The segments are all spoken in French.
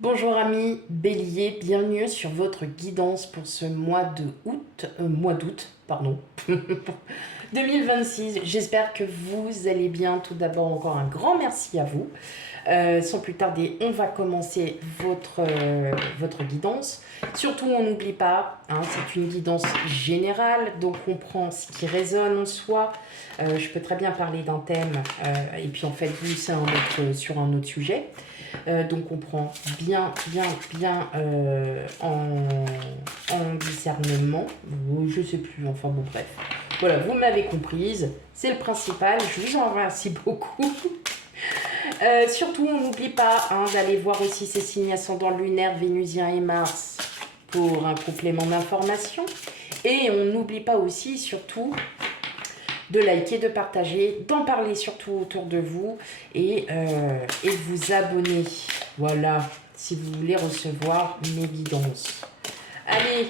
Bonjour amis Bélier, bienvenue sur votre guidance pour ce mois d'août, pardon, 2026. J'espère que vous allez bien. Tout d'abord, encore un grand merci à vous. Sans plus tarder, on va commencer votre guidance. Surtout, on n'oublie pas, hein, c'est une guidance générale, donc on prend ce qui résonne en soi. Je peux très bien parler d'un thème, et puis en fait, vous, c'est sur un autre sujet. Donc on prend bien en discernement. Je sais plus, enfin bon bref. Voilà, vous m'avez comprise, c'est le principal, je vous en remercie beaucoup. Surtout, on n'oublie pas d'aller voir aussi ces signes ascendants lunaires, Vénusien et Mars pour un complément d'information. Et on n'oublie pas aussi, surtout, de liker, de partager, d'en parler surtout autour de vous et de vous abonner. Voilà, si vous voulez recevoir mes guidances. Allez,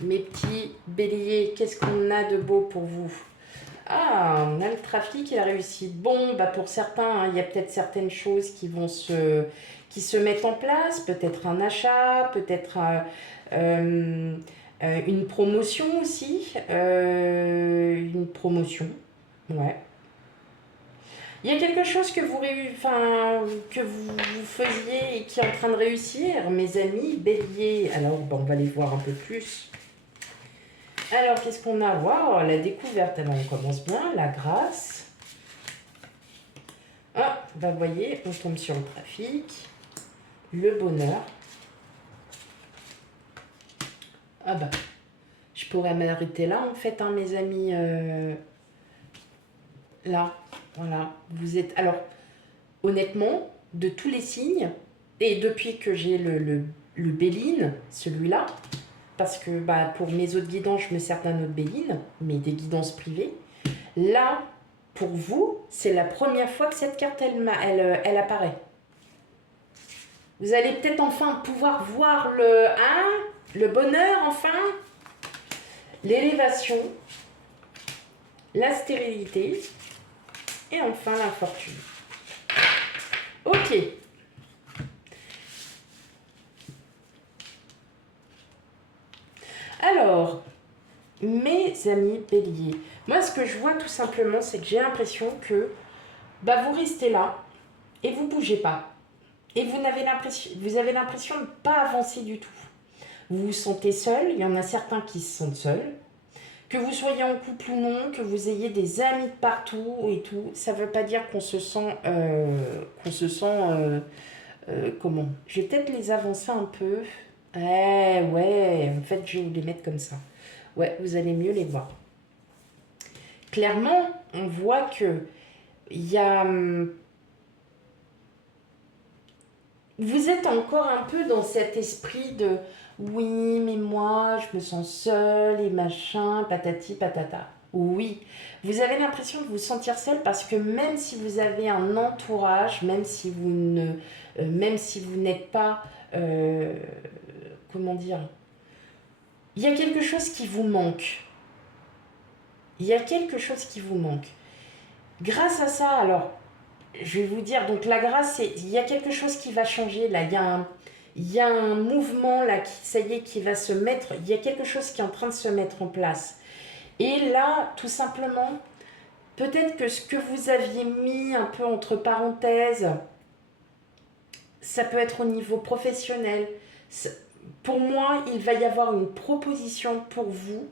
mes petits béliers, qu'est-ce qu'on a de beau pour vous? Ah, on a le trafic et la réussite. Bon, bah pour certains, il y a peut-être certaines choses qui se mettent en place, peut-être un achat, peut-être une promotion aussi. Une promotion, ouais. Il y a quelque chose que vous faisiez et qui est en train de réussir, mes amis béliers. Alors, bah, on va les voir un peu plus. Alors, qu'est-ce qu'on a? Waouh, la découverte, alors on commence bien, la grâce. Ah, bah vous voyez, on tombe sur le trafic, le bonheur. Ah bah, je pourrais m'arrêter là en fait, mes amis. Là, voilà, vous êtes... Alors, honnêtement, de tous les signes, et depuis que j'ai le Béline, celui-là, parce que bah, pour mes autres guidances, je me sers d'un autre Béline, mais des guidances privées. Là, pour vous, c'est la première fois que cette carte, elle apparaît. Vous allez peut-être enfin pouvoir voir le bonheur, enfin, l'élévation, la stérilité, et enfin la fortune. Ok. Alors, mes amis béliers, moi ce que je vois tout simplement, c'est que j'ai l'impression que bah, vous restez là et vous bougez pas. Et vous avez l'impression de ne pas avancer du tout. Vous vous sentez seul, il y en a certains qui se sentent seuls. Que vous soyez en couple ou non, que vous ayez des amis de partout et tout, ça ne veut pas dire qu'on se sent... comment? Je vais peut-être les avancer un peu. Ouais, en fait, je vais vous les mettre comme ça. Ouais, vous allez mieux les voir. Clairement, on voit que il y a... Vous êtes encore un peu dans cet esprit de oui, mais moi, je me sens seule et machin, patati patata. Oui, vous avez l'impression de vous sentir seul parce que même si vous avez un entourage, même si vous n'êtes pas, comment dire, il y a quelque chose qui vous manque. Il y a quelque chose qui vous manque. Grâce à ça, alors, je vais vous dire, donc la grâce, il y a quelque chose qui va changer là. Il y a un mouvement là, ça y est, qui va se mettre. Il y a quelque chose qui est en train de se mettre en place. Et là, tout simplement, peut-être que ce que vous aviez mis un peu entre parenthèses, ça peut être au niveau professionnel. Pour moi, il va y avoir une proposition pour vous.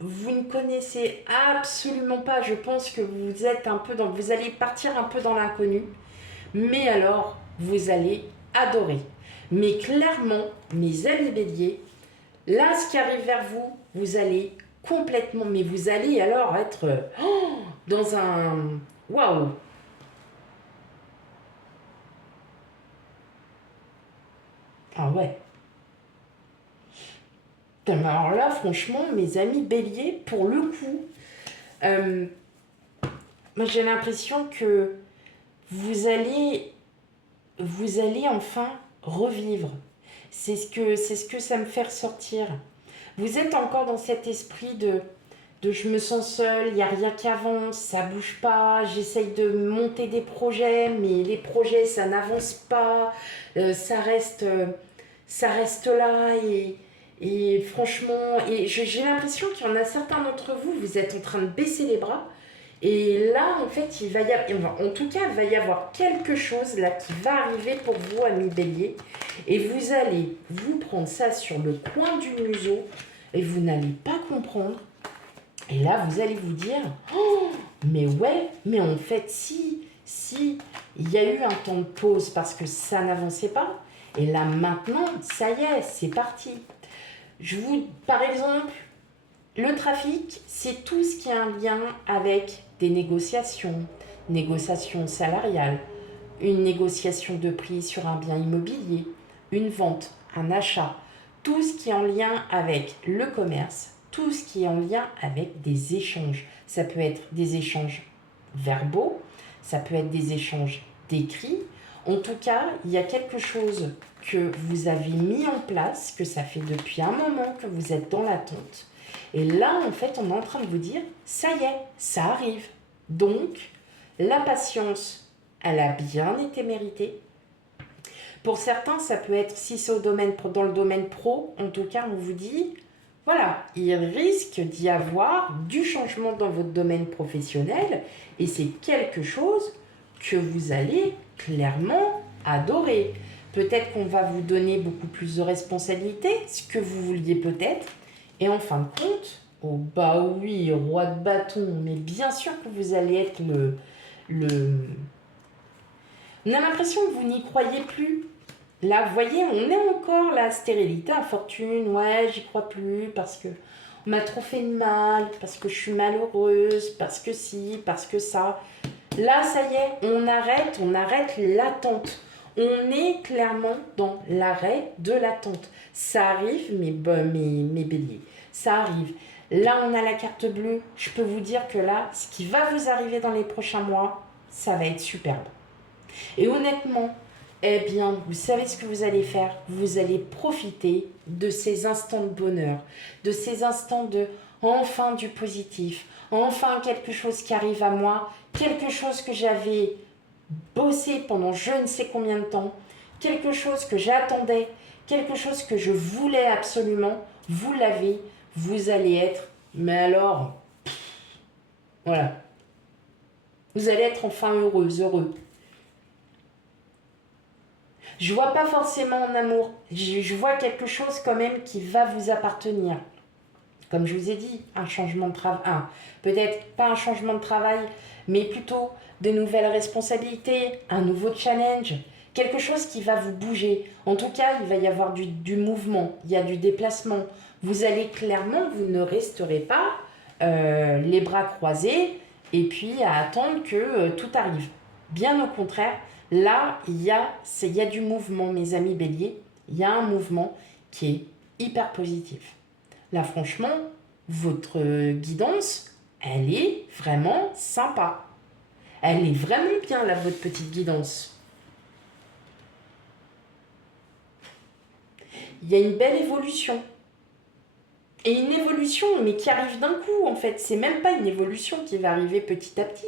Vous ne connaissez absolument pas. Je pense que vous êtes un peu vous allez partir un peu dans l'inconnu. Mais alors, vous allez adorer. Mais clairement, mes amis béliers, là, ce qui arrive vers vous, vous allez complètement, mais vous allez alors être dans un... Waouh. Ah ouais. Alors là, franchement, mes amis béliers, pour le coup, euh, moi j'ai l'impression que vous allez enfin revivre. C'est ce que ça me fait ressortir. Vous êtes encore dans cet esprit de de je me sens seule, il n'y a rien qui avance, ça bouge pas, j'essaye de monter des projets, mais les projets, ça n'avance pas, ça reste là, et franchement, j'ai l'impression qu'il y en a certains d'entre vous, vous êtes en train de baisser les bras, et là, en fait, en tout cas, il va y avoir quelque chose là qui va arriver pour vous, amis bélier, et vous allez vous prendre ça sur le coin du museau, et vous n'allez pas comprendre. Et là, vous allez vous dire, oh, mais ouais, mais en fait, si, il y a eu un temps de pause parce que ça n'avançait pas, et là, maintenant, ça y est, c'est parti. Par exemple, le trafic, c'est tout ce qui a un lien avec des négociations salariales, une négociation de prix sur un bien immobilier, une vente, un achat, tout ce qui est en lien avec le commerce, tout ce qui est en lien avec des échanges. Ça peut être des échanges verbaux, ça peut être des échanges d'écrits. En tout cas, il y a quelque chose que vous avez mis en place, que ça fait depuis un moment que vous êtes dans l'attente. Et là, en fait, on est en train de vous dire, ça y est, ça arrive. Donc, la patience, elle a bien été méritée. Pour certains, ça peut être, si c'est dans le domaine pro, en tout cas, on vous dit, voilà, il risque d'y avoir du changement dans votre domaine professionnel et c'est quelque chose que vous allez clairement adorer. Peut-être qu'on va vous donner beaucoup plus de responsabilités, ce que vous vouliez peut-être. Et en fin de compte, oh bah oui, roi de bâton, mais bien sûr que vous allez être On a l'impression que vous n'y croyez plus. Là, vous voyez, on est encore la stérilité, infortune, ouais, j'y crois plus parce que on m'a trop fait de mal, parce que je suis malheureuse, parce que si, parce que ça. Là, ça y est, on arrête l'attente. On est clairement dans l'arrêt de l'attente. Ça arrive, mes béliers, ça arrive. Là, on a la carte bleue. Je peux vous dire que là, ce qui va vous arriver dans les prochains mois, ça va être superbe. Et honnêtement, eh bien, vous savez ce que vous allez faire? Vous allez profiter de ces instants de bonheur, de ces instants de enfin du positif, enfin quelque chose qui arrive à moi, quelque chose que j'avais bossé pendant je ne sais combien de temps, quelque chose que j'attendais, quelque chose que je voulais absolument. Vous l'avez, vous allez être, mais alors, voilà. Vous allez être enfin heureux. Je vois pas forcément en amour. Je vois quelque chose quand même qui va vous appartenir. Comme je vous ai dit, un changement de travail. Peut-être pas un changement de travail, mais plutôt de nouvelles responsabilités, un nouveau challenge. Quelque chose qui va vous bouger. En tout cas, il va y avoir du mouvement, il y a du déplacement. Vous allez clairement, vous ne resterez pas les bras croisés et puis à attendre que tout arrive. Bien au contraire, là, il y a du mouvement, mes amis béliers. Il y a un mouvement qui est hyper positif. Là, franchement, votre guidance, elle est vraiment sympa. Elle est vraiment bien, là, votre petite guidance. Il y a une belle évolution. Et une évolution, mais qui arrive d'un coup, en fait. C'est même pas une évolution qui va arriver petit à petit.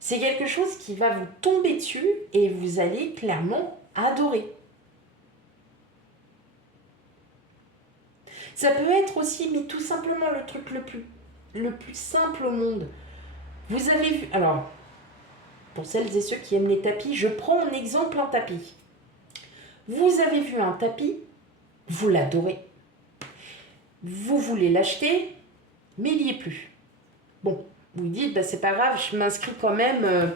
C'est quelque chose qui va vous tomber dessus et vous allez clairement adorer. Ça peut être aussi, mais tout simplement le truc le plus simple au monde. Vous avez vu, alors, pour celles et ceux qui aiment les tapis, je prends en exemple un tapis. Vous avez vu un tapis, vous l'adorez. Vous voulez l'acheter, mais il n'y est plus. Bon, vous dites, bah, c'est pas grave, je m'inscris quand même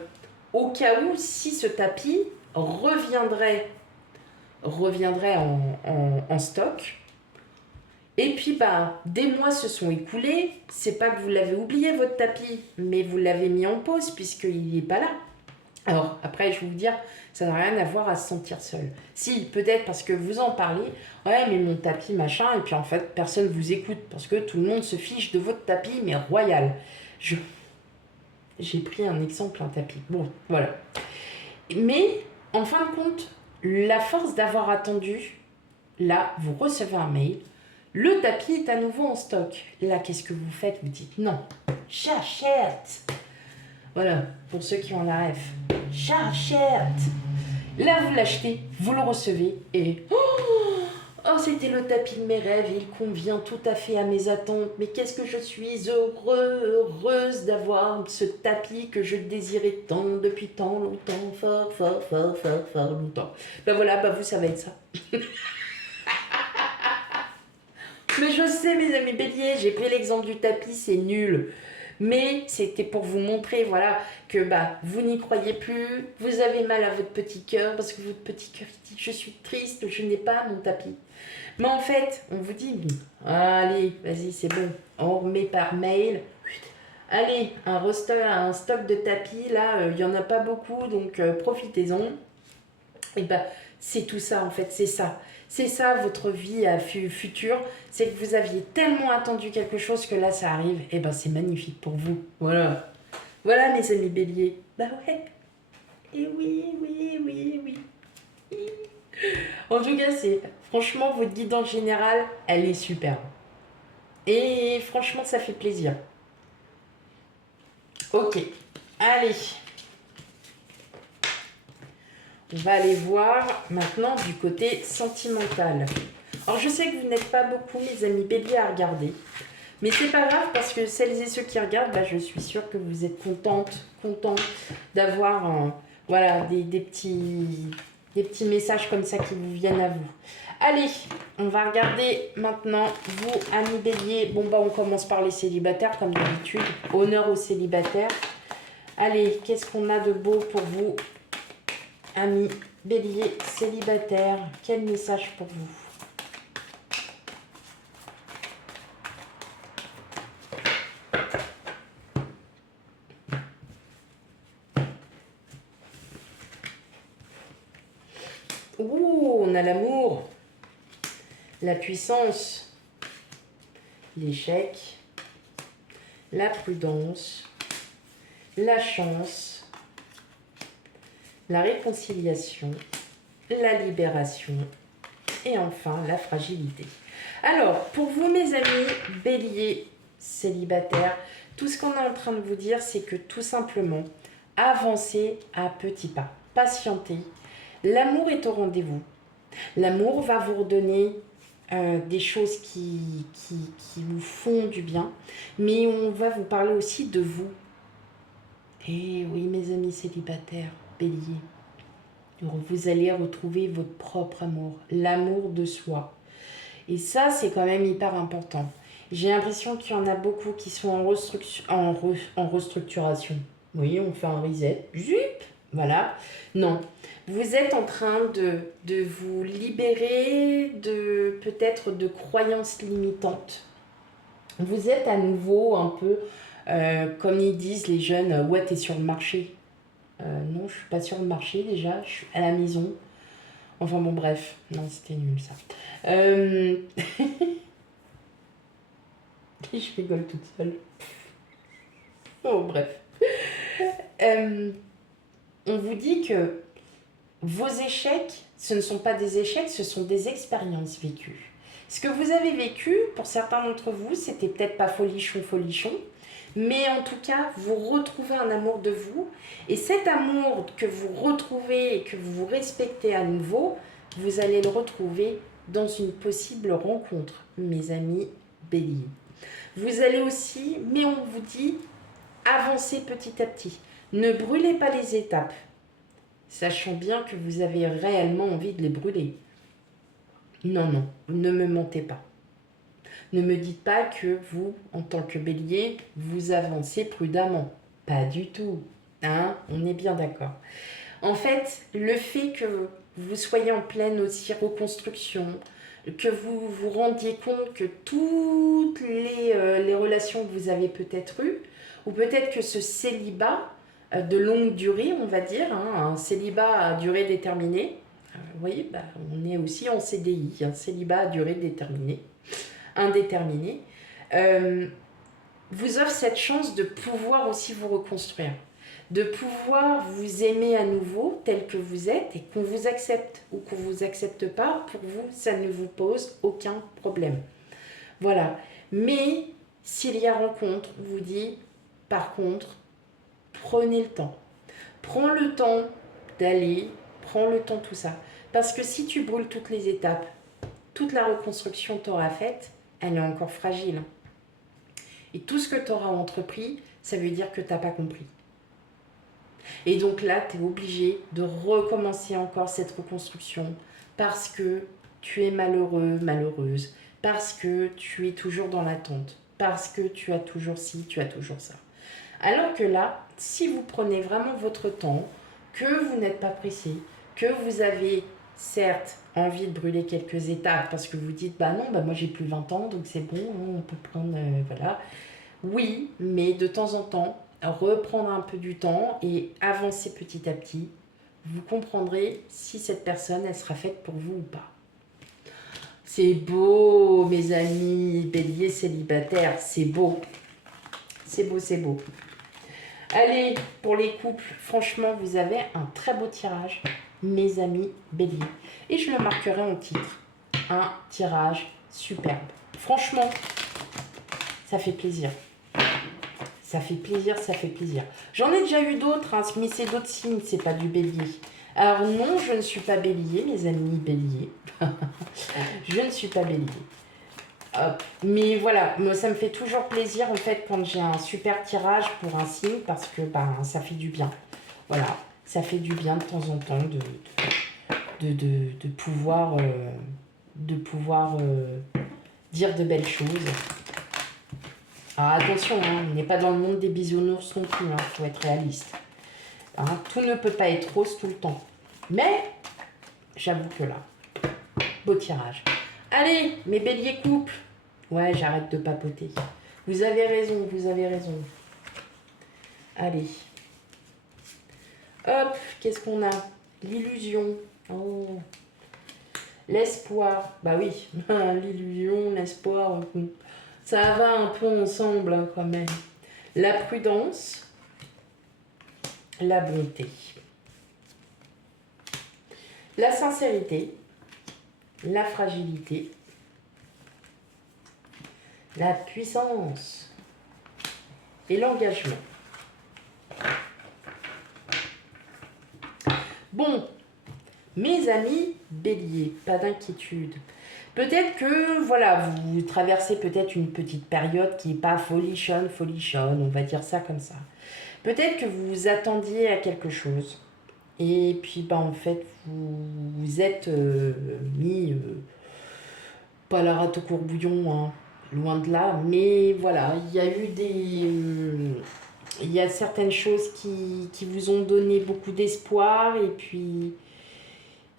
au cas où si ce tapis reviendrait en stock. Et puis, bah, des mois se sont écoulés. C'est pas que vous l'avez oublié, votre tapis, mais vous l'avez mis en pause puisqu'il n'est pas là. Alors, après, je vais vous dire, ça n'a rien à voir à se sentir seul. Si, peut-être parce que vous en parlez. Ouais, mais mon tapis, machin. Et puis, en fait, personne ne vous écoute parce que tout le monde se fiche de votre tapis, mais royal. J'ai pris un exemple, un tapis. Bon, voilà. Mais, en fin de compte, la force d'avoir attendu, là, vous recevez un mail Le tapis est à nouveau en stock. Là, qu'est-ce que vous faites? Vous dites non, j'achète. Voilà, pour ceux qui ont la ref. J'achète. Là, vous l'achetez, vous le recevez et... Oh, c'était le tapis de mes rêves et il convient tout à fait à mes attentes. Mais qu'est-ce que je suis heureuse d'avoir ce tapis que je désirais tant depuis tant longtemps, fort longtemps. Ben voilà, ben vous, ça va être ça. Mais je sais, mes amis béliers, j'ai pris l'exemple du tapis, c'est nul. Mais c'était pour vous montrer, voilà, que bah, vous n'y croyez plus, vous avez mal à votre petit cœur, parce que votre petit cœur dit, je suis triste, je n'ai pas mon tapis. Mais en fait, on vous dit, allez, vas-y, c'est bon, on remet par mail. Allez, un stock de tapis, là, il n'y en a pas beaucoup, donc profitez-en. Et bah, c'est tout ça, en fait, c'est ça. C'est ça, votre vie future. C'est que vous aviez tellement attendu quelque chose que là, ça arrive. Et ben, c'est magnifique pour vous. Voilà. Voilà, mes amis béliers. Bah ouais. Et oui, oui, oui, oui. En tout cas, c'est franchement, votre guidance générale, elle est super. Et franchement, ça fait plaisir. Ok. Allez. On va aller voir maintenant du côté sentimental. Alors, je sais que vous n'êtes pas beaucoup, mes amis béliers, à regarder. Mais c'est pas grave parce que celles et ceux qui regardent, bah, je suis sûre que vous êtes contents d'avoir voilà, des petits messages comme ça qui vous viennent à vous. Allez, on va regarder maintenant, vous, amis béliers. Bon, bah, on commence par les célibataires, comme d'habitude. Honneur aux célibataires. Allez, qu'est-ce qu'on a de beau pour vous, amis béliers célibataires? Quel message pour vous? Ouh, on a l'amour, la puissance, l'échec, la prudence, la chance, la réconciliation, la libération et enfin la fragilité. Alors, pour vous, mes amis béliers célibataires, tout ce qu'on est en train de vous dire, c'est que tout simplement, avancez à petits pas, patientez. L'amour est au rendez-vous. L'amour va vous redonner des choses qui vous font du bien, mais on va vous parler aussi de vous. Et oui, mes amis célibataires, béliers, vous allez retrouver votre propre amour, l'amour de soi. Et ça, c'est quand même hyper important. J'ai l'impression qu'il y en a beaucoup qui sont en restructuration. Oui, on fait un reset. Zup, voilà. Non. Vous êtes en train de vous libérer de peut-être de croyances limitantes. Vous êtes à nouveau un peu, comme ils disent les jeunes, ouais, t'es sur le marché. Non, je suis pas sur le marché déjà, je suis à la maison. Enfin bon, bref, non, c'était nul ça. Je rigole toute seule. Oh, bref. On vous dit que vos échecs, ce ne sont pas des échecs, ce sont des expériences vécues. Ce que vous avez vécu, pour certains d'entre vous, c'était peut-être pas folichon, mais en tout cas, vous retrouvez un amour de vous. Et cet amour que vous retrouvez et que vous respectez à nouveau, vous allez le retrouver dans une possible rencontre, mes amis béliers. Vous allez aussi, mais on vous dit, avancer petit à petit. Ne brûlez pas les étapes, sachant bien que vous avez réellement envie de les brûler. Non, non, ne me mentez pas. Ne me dites pas que vous, en tant que bélier, vous avancez prudemment. Pas du tout. Hein, on est bien d'accord. En fait, le fait que vous soyez en pleine aussi reconstruction, que vous vous rendiez compte que toutes les relations que vous avez peut-être eues, ou peut-être que ce célibat de longue durée, on va dire, hein, un célibat à durée déterminée, vous voyez, bah, on est aussi en CDI, un célibat à durée déterminée, indéterminé, vous offre cette chance de pouvoir aussi vous reconstruire, de pouvoir vous aimer à nouveau tel que vous êtes et qu'on vous accepte ou qu'on ne vous accepte pas, pour vous, ça ne vous pose aucun problème. Voilà. Mais s'il y a rencontre, on vous dit, par contre, prenez le temps. Prends le temps d'aller, prends le temps tout ça. Parce que si tu brûles toutes les étapes, toute la reconstruction que tu auras faite, elle est encore fragile. Et tout ce que tu auras entrepris, ça veut dire que tu n'as pas compris. Et donc là, tu es obligé de recommencer encore cette reconstruction parce que tu es malheureux, malheureuse, parce que tu es toujours dans l'attente, parce que tu as toujours ci, tu as toujours ça. Alors que là, si vous prenez vraiment votre temps, que vous n'êtes pas pressé, que vous avez certes envie de brûler quelques étapes parce que vous dites bah non, bah moi j'ai plus 20 ans donc c'est bon, hein, on peut prendre voilà. Oui, mais de temps en temps, reprendre un peu du temps et avancer petit à petit, vous comprendrez si cette personne elle sera faite pour vous ou pas. C'est beau, mes amis béliers célibataires, c'est beau. C'est beau, c'est beau. Allez, pour les couples, franchement, vous avez un très beau tirage, mes amis béliers. Et je le marquerai en titre. Un tirage superbe. Franchement, ça fait plaisir. Ça fait plaisir, ça fait plaisir. J'en ai déjà eu d'autres, hein, mais c'est d'autres signes, c'est pas du bélier. Alors non, je ne suis pas bélier, mes amis béliers. Je ne suis pas bélier. Hop. Mais voilà, moi, ça me fait toujours plaisir en fait quand j'ai un super tirage pour un signe parce que ça fait du bien. Voilà, ça fait du bien de temps en temps de pouvoir, dire de belles choses. Alors attention, hein, on n'est pas dans le monde des bisounours non plus, il faut être réaliste. Hein, tout ne peut pas être rose tout le temps. Mais j'avoue que là, beau tirage. Allez, mes béliers couples. Ouais, j'arrête de papoter. Vous avez raison, vous avez raison. Allez. Hop, qu'est-ce qu'on a? L'illusion. Oh. L'espoir. Bah oui, l'illusion, l'espoir. Ça va un peu ensemble hein, quand même. La prudence. La bonté. La sincérité. La fragilité. La puissance et l'engagement. Bon, mes amis béliers, pas d'inquiétude. Peut-être que, voilà, vous traversez peut-être une petite période qui n'est pas folichonne, on va dire ça comme ça. Peut-être que vous vous attendiez à quelque chose. Et puis, en fait, vous vous êtes mis, pas la rate au courbouillon, hein, loin de là, mais voilà, il y a eu il y a certaines choses qui vous ont donné beaucoup d'espoir et puis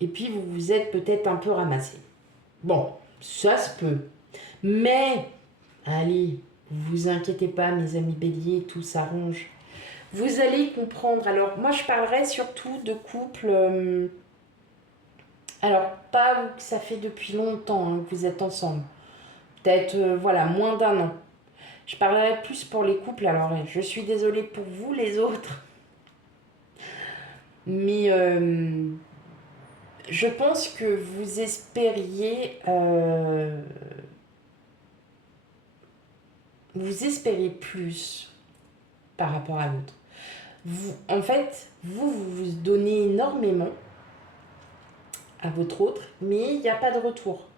vous vous êtes peut-être un peu ramassé. Bon, ça se peut. Mais, allez, vous inquiétez pas, mes amis béliers, tout s'arrange. Vous allez comprendre. Alors, moi, je parlerai surtout de couples. Alors, pas que ça fait depuis longtemps hein, que vous êtes ensemble. Peut-être, voilà, moins d'un an. Je parlerai plus pour les couples. Alors, je suis désolée pour vous, les autres. Mais je pense que vous espériez... vous espérez plus par rapport à l'autre. En fait, vous donnez énormément à votre autre, mais il n'y a pas de retour.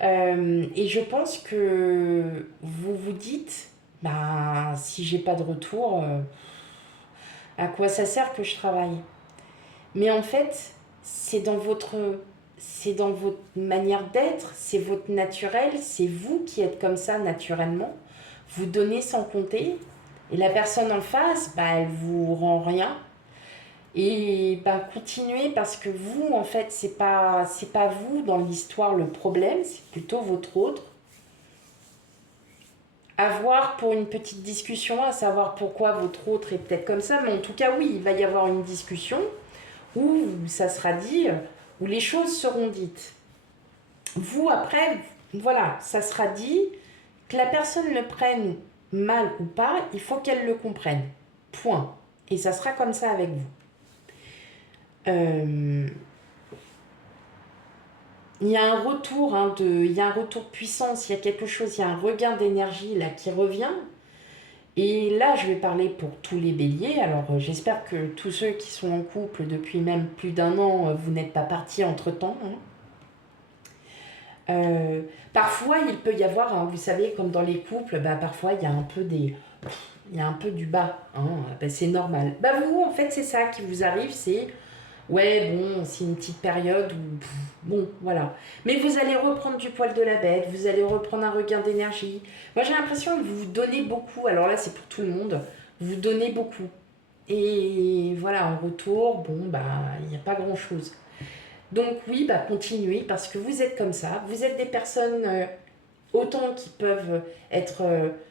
Et je pense que vous vous dites, si j'ai pas de retour, à quoi ça sert que je travaille? Mais en fait, c'est dans votre manière d'être, c'est votre naturel, c'est vous qui êtes comme ça naturellement. Vous donnez sans compter, et la personne en face, elle vous rend rien. Et continuez parce que vous, en fait, c'est pas vous dans l'histoire le problème, c'est plutôt votre autre. À voir pour une petite discussion, à savoir pourquoi votre autre est peut-être comme ça, mais en tout cas, oui, il va y avoir une discussion où ça sera dit, où les choses seront dites. Vous, après, voilà, ça sera dit, que la personne le prenne mal ou pas, il faut qu'elle le comprenne. Point. Et ça sera comme ça avec vous. il y a un retour, hein, il y a un retour de puissance, il y a quelque chose, il y a un regain d'énergie là qui revient. Et là, je vais parler pour tous les béliers. Alors, j'espère que tous ceux qui sont en couple depuis même plus d'un an, vous n'êtes pas partis entre-temps, hein. Parfois, il peut y avoir, hein, vous savez, comme dans les couples, bah, parfois, il y a un peu il y a un peu du bas, hein, bah, c'est normal. Bah, vous, en fait, c'est ça qui vous arrive, c'est, ouais, bon, c'est une petite période où, bon, voilà. Mais vous allez reprendre du poil de la bête, vous allez reprendre un regain d'énergie. Moi, j'ai l'impression que vous vous donnez beaucoup, alors là, c'est pour tout le monde, vous donnez beaucoup. Et voilà, en retour, bon, bah, il n'y a pas grand-chose. Donc oui, bah, continuez parce que vous êtes comme ça. Vous êtes des personnes autant qui peuvent être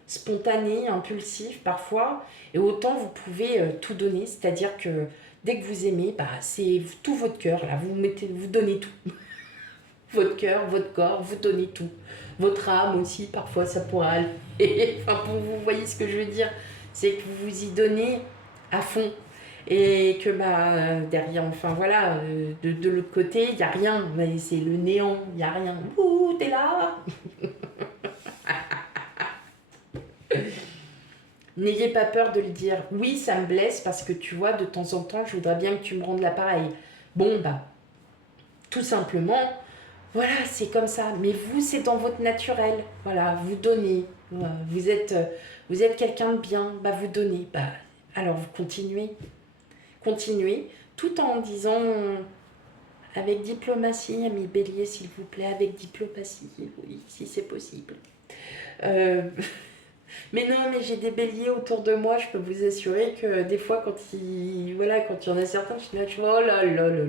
spontanées, impulsives parfois, et autant vous pouvez tout donner. C'est-à-dire que dès que vous aimez, bah, c'est tout votre cœur. Là, vous donnez tout. Votre cœur, votre corps, vous donnez tout. Votre âme aussi, parfois ça pourra aller. Enfin, pour vous voyez ce que je veux dire, c'est que vous vous y donnez à fond. Et que bah, derrière, enfin voilà, de l'autre côté, il n'y a rien. C'est le néant, il n'y a rien. Ouh, t'es là. N'ayez pas peur de le dire. Oui, ça me blesse parce que tu vois, de temps en temps, je voudrais bien que tu me rendes l'appareil. Bon, bah, tout simplement, voilà, c'est comme ça. Mais vous, c'est dans votre naturel. Voilà, vous donnez. Voilà, vous êtes quelqu'un de bien. Bah, vous donnez. Bah, alors, vous continuez. Continuez. Tout en disant avec diplomatie, ami Bélier, s'il vous plaît, avec diplomatie. Oui, si c'est possible. Euh, mais non, mais j'ai des béliers autour de moi. Je peux vous assurer que des fois, voilà, quand il y en a certains, je suis là, oh là là là là.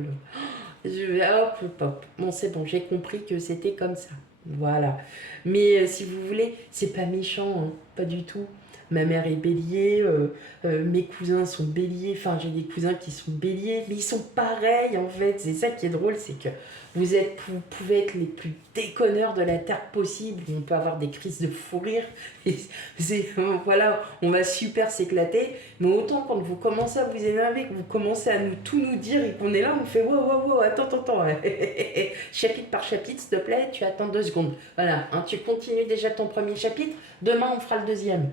Je vais hop, hop, hop. Bon, c'est bon, j'ai compris que c'était comme ça. Voilà. Mais si vous voulez, c'est pas méchant, hein, pas du tout. Ma mère est bélier, mes cousins sont béliers, enfin j'ai des cousins qui sont béliers, mais ils sont pareils en fait. C'est ça qui est drôle, c'est que vous pouvez être les plus déconneurs de la terre possible, on peut avoir des crises de fou rire, et voilà, on va super s'éclater, mais autant quand vous commencez à vous énerver, que vous commencez à tout nous dire et qu'on est là, on fait wow, wow, wow, attends, chapitre par chapitre, s'il te plaît, tu attends 2 secondes. Voilà, hein, tu continues déjà ton premier chapitre, demain on fera le deuxième.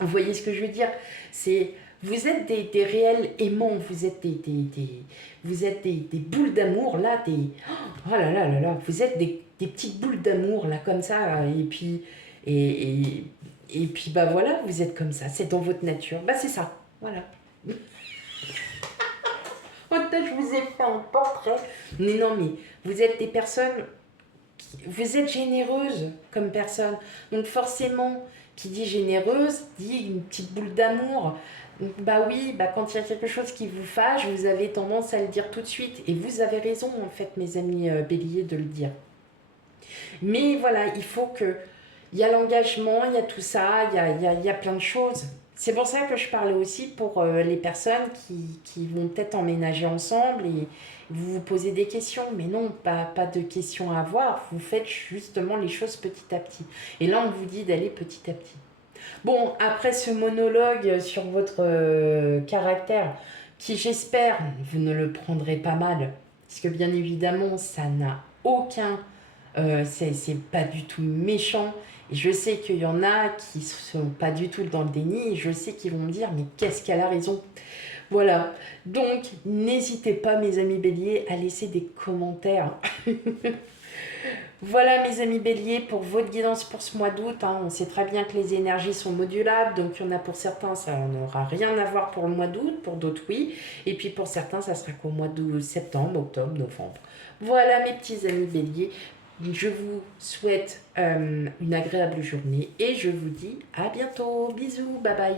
Vous voyez ce que je veux dire? C'est vous êtes des réels aimants, vous êtes vous êtes des boules d'amour là, oh là là là là, vous êtes des petites boules d'amour là comme ça et, et puis bah voilà, vous êtes comme ça, c'est dans votre nature, bah c'est ça, voilà. Je vous ai fait un portrait, mais non mais vous êtes des personnes, vous êtes généreuses comme personne, donc forcément. Qui dit généreuse, dit une petite boule d'amour. Bah oui, bah quand il y a quelque chose qui vous fâche, vous avez tendance à le dire tout de suite. Et vous avez raison, en fait, mes amis béliers, de le dire. Mais voilà, il faut que... Il y a l'engagement, il y a tout ça, il y a plein de choses. C'est pour ça que je parlais aussi pour les personnes qui vont peut-être emménager ensemble et vous vous posez des questions. Mais non, pas de questions à avoir. Vous faites justement les choses petit à petit. Et là, on vous dit d'aller petit à petit. Bon, après ce monologue sur votre caractère, qui j'espère, vous ne le prendrez pas mal, parce que bien évidemment, ça n'a aucun... c'est pas du tout méchant. Et je sais qu'il y en a qui sont pas du tout dans le déni. Et je sais qu'ils vont me dire, mais qu'est-ce qu'elle a raison? Voilà. Donc, n'hésitez pas, mes amis béliers, à laisser des commentaires. Voilà mes amis béliers pour votre guidance pour ce mois d'août, hein. On sait très bien que les énergies sont modulables, donc il y en a pour certains, ça n'aura rien à voir pour le mois d'août, pour d'autres oui, et puis pour certains, ça sera qu'au mois de septembre, octobre, novembre. Voilà mes petits amis béliers, je vous souhaite une agréable journée et je vous dis à bientôt, bisous, bye bye.